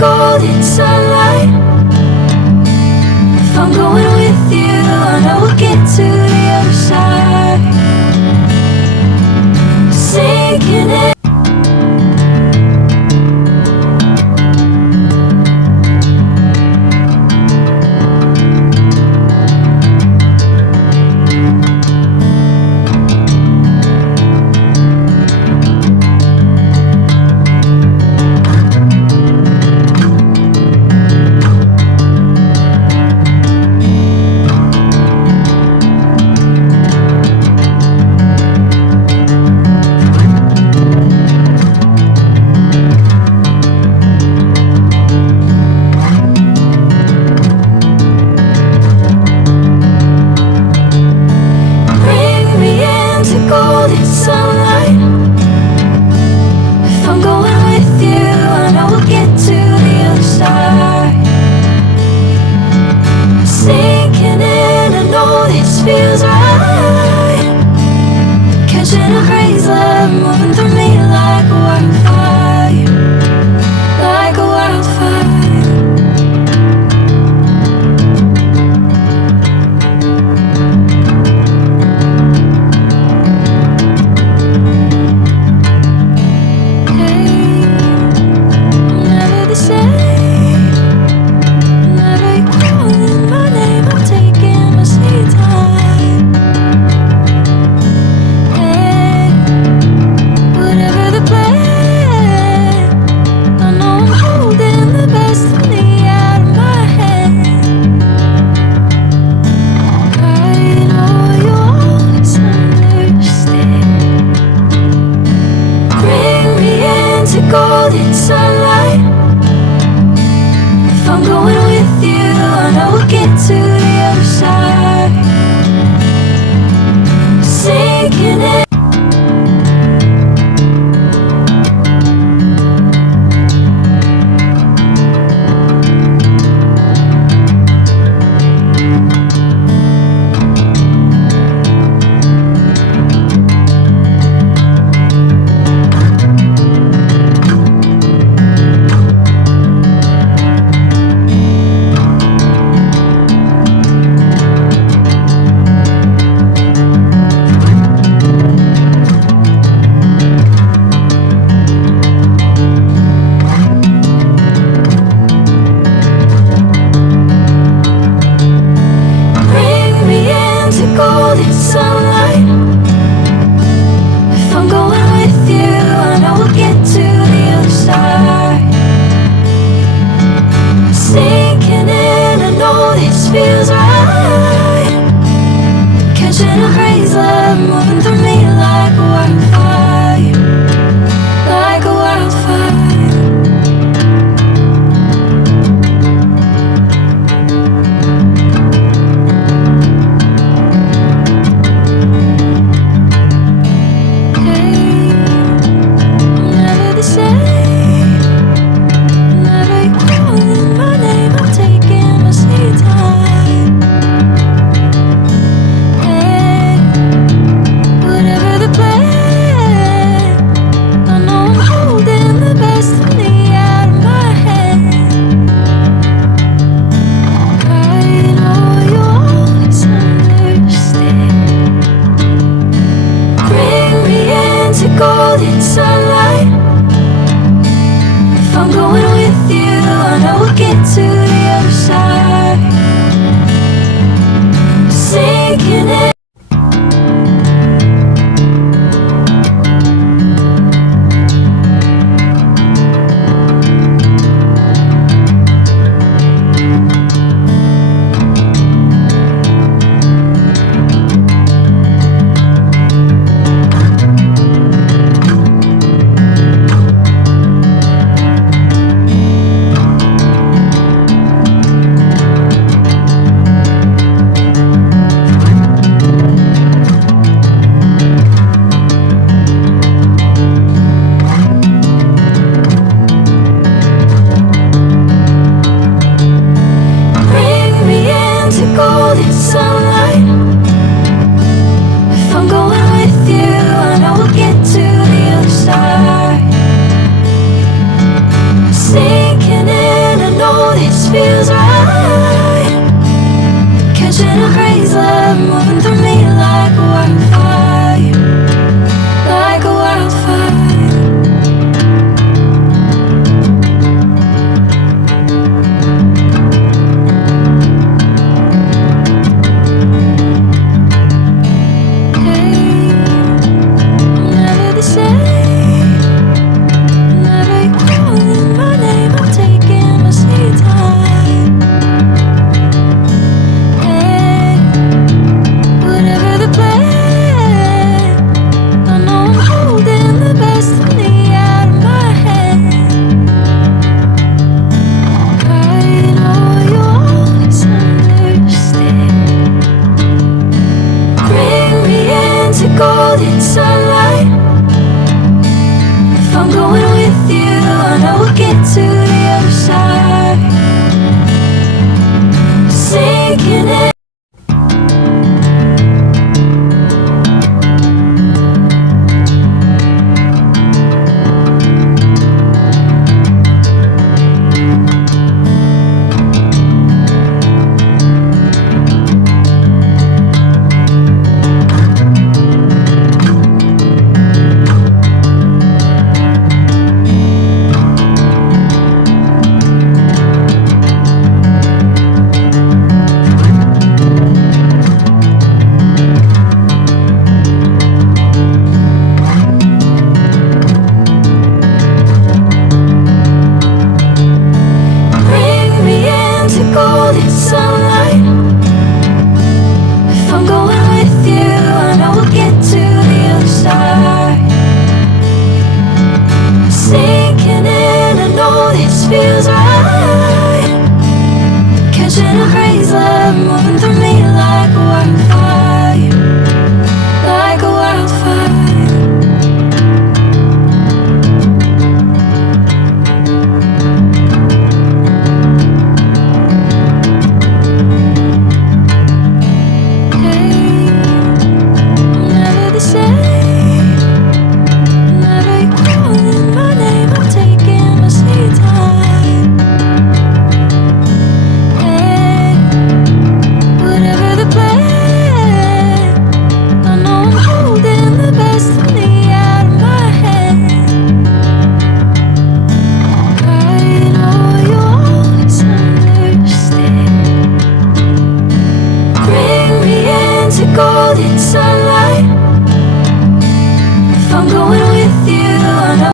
golden sunlight. If I'm going with you, I know we'll get to the other side. Sinking in. Golden sunlight. If I'm going with you, I know we'll get to the other side. Sinking in, I know this feels right. Catching a crazy love moving through me like a wildfire, like a wildfire. Golden sunlight. If I'm going with you, I know we'll get to the other side. Sinking in. Golden sunlight. If I'm going with you, I know we'll get to the other side. Sinking in, I know this feels right. Catching a crazy love moving through me like a wildfire, like a wildfire. Golden sunlight. If I'm going with you, I know we'll get to the other side. Sinking in. feels right. Catching a crazy love moving through me like a wildfire, like a wildfire. Golden sunlight. If I'm going with you, I know we'll get to the other side. Sinking in. Golden sunlight. If I'm going with you, I know we'll get to the other side. Sinking in, I know this feels right. Catching a